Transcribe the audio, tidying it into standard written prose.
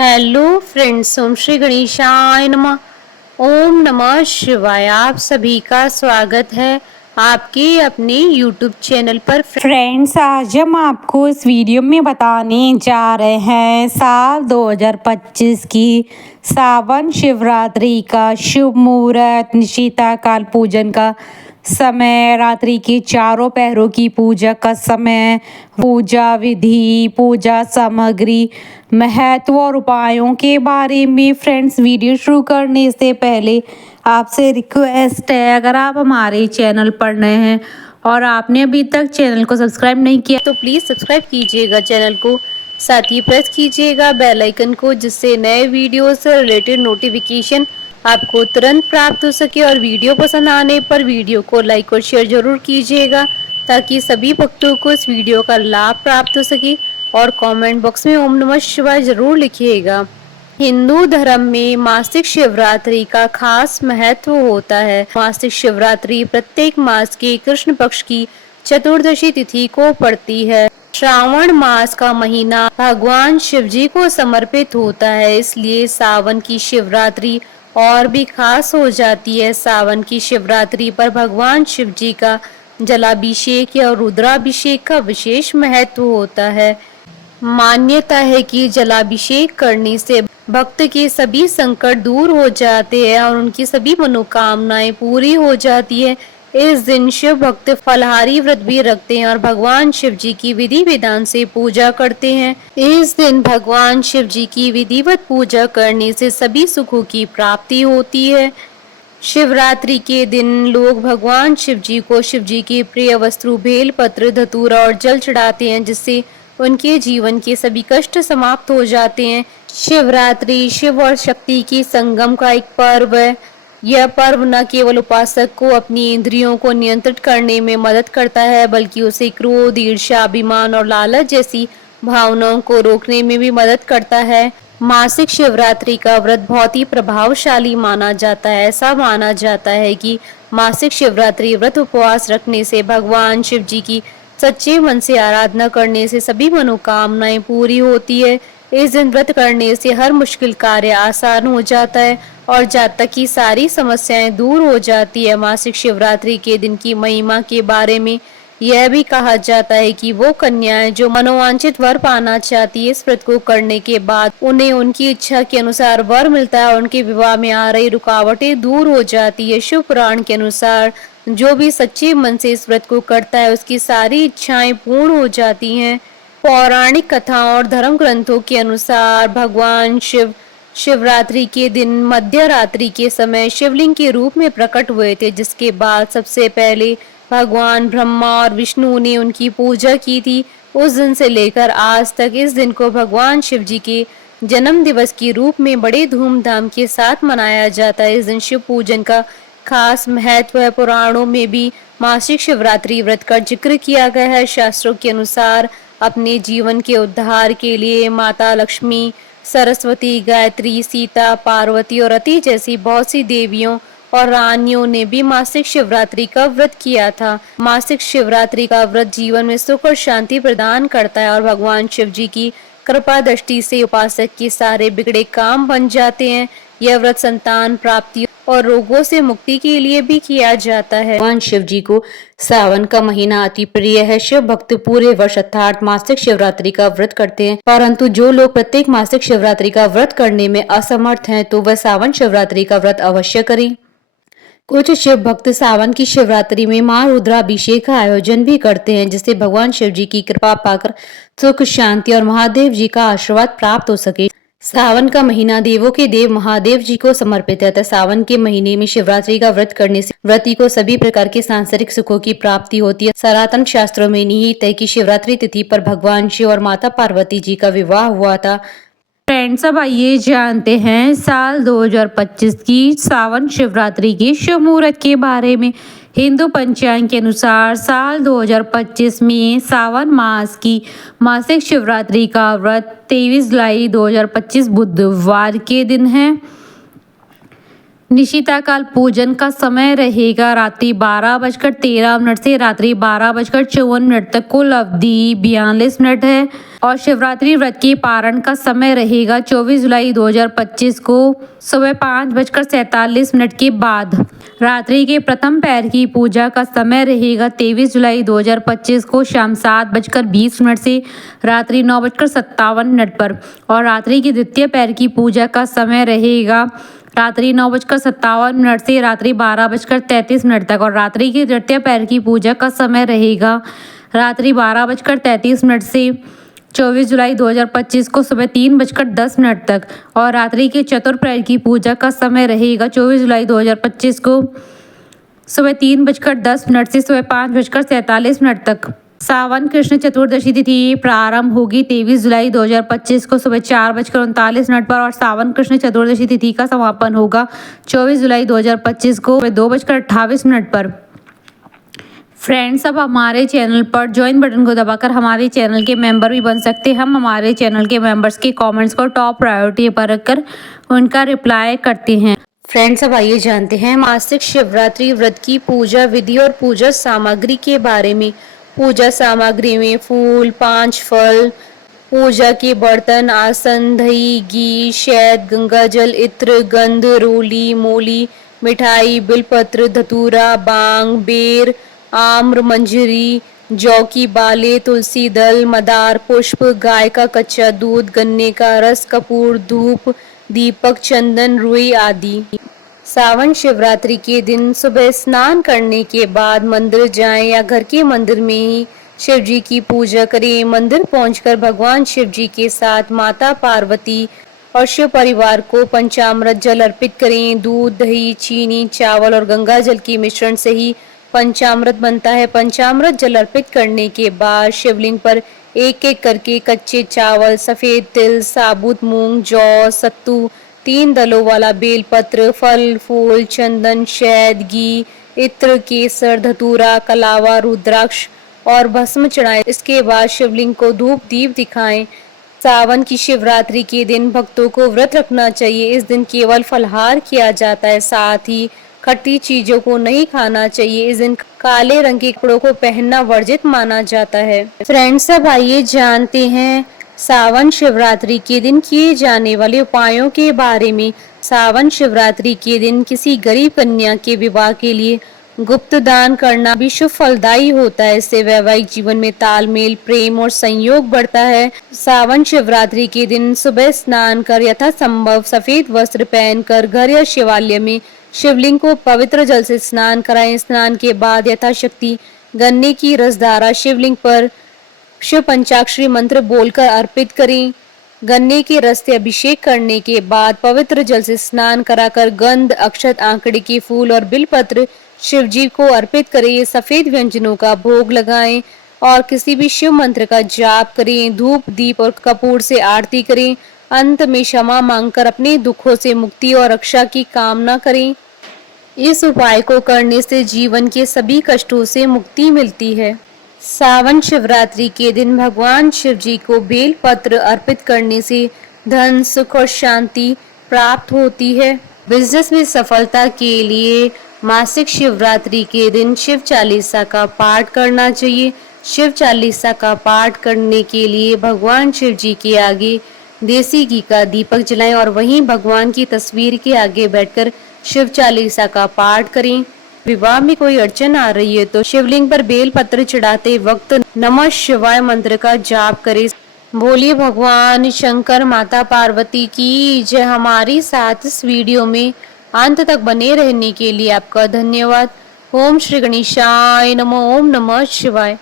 Hello friends, ओम श्री गणेशाय नमः। ओम नमः शिवाय। आप सभी का स्वागत है आपके अपने यूट्यूब चैनल पर। फ्रेंड्स, आज हम आपको इस वीडियो में बताने जा रहे हैं साल 2025 की सावन शिवरात्रि का शुभ मुहूर्त, निशिता काल पूजन का समय, रात्रि के चारों पहरों की पूजा का समय, पूजा विधि, पूजा सामग्री, महत्व और उपायों के बारे में। फ्रेंड्स, वीडियो शुरू करने से पहले आपसे रिक्वेस्ट है, अगर आप हमारे चैनल पर नए हैं और आपने अभी तक चैनल को सब्सक्राइब नहीं किया तो प्लीज़ सब्सक्राइब कीजिएगा चैनल को, साथ ही प्रेस कीजिएगा बेल आइकन को, जिससे नए वीडियो से रिलेटेड नोटिफिकेशन आपको तुरंत प्राप्त हो सके। और वीडियो पसंद आने पर वीडियो को लाइक और शेयर जरूर कीजिएगा, ताकि सभी भक्तों को इस वीडियो का लाभ प्राप्त हो सके। और कमेंट बॉक्स में ओम नमः शिवाय जरूर लिखिएगा। हिंदू धर्म में मासिक शिवरात्रि का खास महत्व होता है। मासिक शिवरात्रि प्रत्येक मास के कृष्ण पक्ष की चतुर्दशी तिथि को पड़ती है। श्रावण मास का महीना भगवान शिव जी को समर्पित होता है, इसलिए सावन की शिवरात्रि और भी खास हो जाती है। सावन की शिवरात्रि पर भगवान शिव जी का जलाभिषेक या रुद्राभिषेक का विशेष महत्व होता है। मान्यता है कि जलाभिषेक करने से भक्त के सभी संकट दूर हो जाते हैं और उनकी सभी मनोकामनाएं पूरी हो जाती है। इस दिन शिव भक्त फलाहारी व्रत भी रखते हैं और भगवान शिव जी की विधि विधान से पूजा करते हैं। इस दिन भगवान शिव जी की विधिवत पूजा करने से सभी सुखों की प्राप्ति होती है। शिवरात्रि के दिन लोग भगवान शिव जी को शिव जी के प्रिय वस्तु बेल पत्र, धतूरा और जल चढ़ाते हैं, जिससे उनके जीवन के सभी कष्ट समाप्त हो जाते हैं। शिवरात्रि शिव और शक्ति के संगम का एक पर्व है। यह पर्व न केवल उपासक को अपनी इंद्रियों को नियंत्रित करने में मदद करता है, बल्कि उसे क्रोध, ईर्ष्या, अभिमान और लालच जैसी भावनाओं को रोकने में भी मदद करता है। मासिक शिवरात्रि का व्रत बहुत ही प्रभावशाली माना जाता है। ऐसा माना जाता है कि मासिक शिवरात्रि व्रत उपवास रखने से, भगवान शिव जी की सच्चे मन से आराधना करने से सभी मनोकामनाएं पूरी होती है। इस दिन व्रत करने से हर मुश्किल कार्य आसान हो जाता है और जातक की सारी समस्याएं दूर हो जाती है। मासिक शिवरात्रि के दिन की महिमा के बारे में यह भी कहा जाता है कि वो कन्याएं जो मनोवांछित वर पाना चाहती है, इस व्रत को करने के बाद उन्हें उनकी इच्छा के अनुसार वर मिलता है और उनके विवाह में आ रही रुकावटें दूर हो जाती है। शिव पुराण के अनुसार जो भी सच्चे मन से इस व्रत को करता है, उसकी सारी इच्छाएं पूर्ण हो जाती हैं। पौराणिक कथाओं और धर्म ग्रंथों के अनुसार भगवान शिव शिवरात्रि के दिन मध्य रात्रि के समय शिवलिंग के रूप में प्रकट हुए थे, जिसके बाद सबसे पहले भगवान ब्रह्मा और विष्णु ने उनकी पूजा की थी। उस दिन से लेकर आज तक इस दिन को भगवान शिव जी के जन्म दिवस के रूप में बड़े धूमधाम के साथ मनाया जाता है। इस दिन शिव पूजन का खास महत्व है। पुराणों में भी मासिक शिवरात्रि व्रत का जिक्र किया गया है। शास्त्रों के अनुसार अपने जीवन के उद्धार के लिए माता लक्ष्मी, सरस्वती, गायत्री, सीता, पार्वती और रति जैसी बहुत सी देवियों और रानियों ने भी मासिक शिवरात्रि का व्रत किया था। मासिक शिवरात्रि का व्रत जीवन में सुख और शांति प्रदान करता है और भगवान शिव जी की कृपा दृष्टि से उपासक के सारे बिगड़े काम बन जाते हैं। यह व्रत संतान प्राप्ति और रोगों से मुक्ति के लिए भी किया जाता है। भगवान शिव जी को सावन का महीना अति प्रिय है। शिव भक्त पूरे वर्ष अर्थात मासिक शिवरात्रि का व्रत करते हैं, परंतु जो लोग प्रत्येक मासिक शिवरात्रि का व्रत करने में असमर्थ हैं, तो वह सावन शिवरात्रि का व्रत अवश्य करें। कुछ शिव भक्त सावन की शिवरात्रि में मां रुद्राभिषेक का आयोजन भी करते हैं, जिससे भगवान शिव जी की कृपा पाकर सुख, शांति और महादेव जी का आशीर्वाद प्राप्त हो सके। सावन का महीना देवों के देव महादेव जी को समर्पित है। सावन के महीने में शिवरात्रि का व्रत करने से व्रती को सभी प्रकार के सांसारिक सुखों की प्राप्ति होती है। सनातन शास्त्रों में निहित है कि शिवरात्रि तिथि पर भगवान शिव और माता पार्वती जी का विवाह हुआ था। फ्रेंड्स, अब आइए जानते हैं साल 2025 की सावन शिवरात्रि के शुभ मुहूर्त के बारे में। हिंदू पंचांग के अनुसार साल 2025 में सावन मास की मासिक शिवरात्रि का व्रत 23 जुलाई 2025 बुधवार के दिन है। निशिता-काल पूजन का समय रहेगा रात्रि 12:13 से रात्रि 12:54 तक। कुल अवधि 42 मिनट है और शिवरात्रि व्रत के पारण का समय रहेगा 24 जुलाई 2025 को सुबह 5:47 के बाद। रात्रि के प्रथम पैर की पूजा का समय रहेगा 23 जुलाई 2025 को शाम 7:20 से रात्रि 9:57 पर और रात्रि की द्वितीय पैर की पूजा का समय रहेगा रात्रि 9:57 से रात्रि 12:33 तक और रात्रि की तृतीय पैर की पूजा का समय रहेगा रात्रि 12:33 से 24 जुलाई 2025 को सुबह 3:10 तक और रात्रि के चतुर्पहर की पूजा का समय रहेगा 24 जुलाई 2025 को सुबह 3:10 से सुबह 5:47 तक। सावन कृष्ण चतुर्दशी तिथि प्रारंभ होगी 23 जुलाई 2025 को सुबह 4:39 पर और सावन कृष्ण चतुर्दशी तिथि का समापन होगा 24 जुलाई 2025 को सुबह 2:28 पर। फ्रेंड्स, अब हमारे चैनल पर ज्वाइन बटन को दबाकर हमारे चैनल के मेंबर भी बन सकते हैं। हम हमारे चैनल के मेंबर्स के कमेंट्स को टॉप प्रायोरिटी पर रखकर उनका रिप्लाई करते हैं। फ्रेंड्स, अब आइए जानते हैं मासिक शिवरात्रि व्रत की पूजा विधि और पूजा सामग्री के बारे में। पूजा सामग्री में फूल, 5 फल, पूजा के बर्तन, आसन, दही, घी, शहद, गंगाजल, इत्र, गंध, रोली, मोली, मिठाई, बिलपत्र, धतूरा, बांग, बेर, आम्र, मंजरी, जौ की बाले, तुलसी दल, मदार, पुष्प, गाय का कच्चा दूध, गन्ने का रस, कपूर, धूप, दीपक, चंदन, रुई आदि। सावन शिवरात्रि के दिन सुबह स्नान करने के बाद मंदिर जाएं या घर के मंदिर में ही शिव जी की पूजा करें। मंदिर पहुंचकर भगवान शिव जी के साथ माता पार्वती और शिव परिवार को पंचामृत जल अर्पित करें। दूध, दही, चीनी, चावल और गंगा जल के मिश्रण से ही पंचामृत बनता है। पंचामृत जल अर्पित करने के बाद शिवलिंग पर एक एक करके कच्चे चावल, सफेद तिल, साबुत मूंग, जौ, सत्तू, 3 दलों वाला बेलपत्र, फल, फूल, चंदन, शहद, घी, इत्र, केसर, धतूरा, कलावा, रुद्राक्ष और भस्म चढ़ाएं। इसके बाद शिवलिंग को धूप दीप दिखाएं। सावन की शिवरात्रि के दिन भक्तों को व्रत रखना चाहिए। इस दिन केवल फलाहार किया जाता है, साथ ही खट्टी चीजों को नहीं खाना चाहिए। इस दिन काले रंग के कपड़ों को पहनना वर्जित माना जाता है। फ्रेंड्स, अब आइए जानते हैं सावन शिवरात्रि के दिन किए जाने वाले उपायों के बारे में। सावन शिवरात्रि के दिन किसी गरीब कन्या के विवाह के लिए गुप्त दान करना भी शुभ फलदायी होता है। इससे वैवाहिक जीवन में तालमेल, प्रेम और संयोग बढ़ता है। सावन शिवरात्रि के दिन सुबह स्नान कर यथासंभव सफेद वस्त्र पहनकर घर या शिवालय में शिवलिंग को पवित्र जल से स्नान कराएं। स्नान के बाद यथाशक्ति गन्ने की रसधारा शिवलिंग पर शिव पंचाक्षरी मंत्र बोलकर अर्पित करें। गन्ने के रस से अभिषेक करने के बाद पवित्र जल से स्नान कराकर गंध, अक्षत, आंकड़े के फूल और बिलपत्र शिव जी को अर्पित करें। सफेद व्यंजनों का भोग लगाएं और किसी भी शिव मंत्र का जाप करें। धूप, दीप और कपूर से आरती करें। अंत में क्षमा मांगकर अपने दुखों से मुक्ति और रक्षा की कामना करें। इस उपाय को करने से जीवन के सभी कष्टों से मुक्ति मिलती है। सावन शिवरात्रि के दिन भगवान शिव जी को बेल पत्र अर्पित करने से धन, सुख और शांति प्राप्त होती है। बिजनेस में सफलता के लिए मासिक शिवरात्रि के दिन शिव चालीसा का पाठ करना चाहिए। शिव चालीसा का पाठ करने के लिए भगवान शिव जी के आगे देसी घी का दीपक जलाएं और वहीं भगवान की तस्वीर के आगे बैठकर शिव चालीसा का पाठ करें। विवाह में कोई अड़चन आ रही है तो शिवलिंग पर बेल पत्र चढ़ाते वक्त नमः शिवाय मंत्र का जाप करें। बोलिए भगवान शंकर, माता पार्वती की जय। हमारी साथ इस वीडियो में अंत तक बने रहने के लिए आपका धन्यवाद। ओम श्री गणेशाय नमः। ओम नमः शिवाय।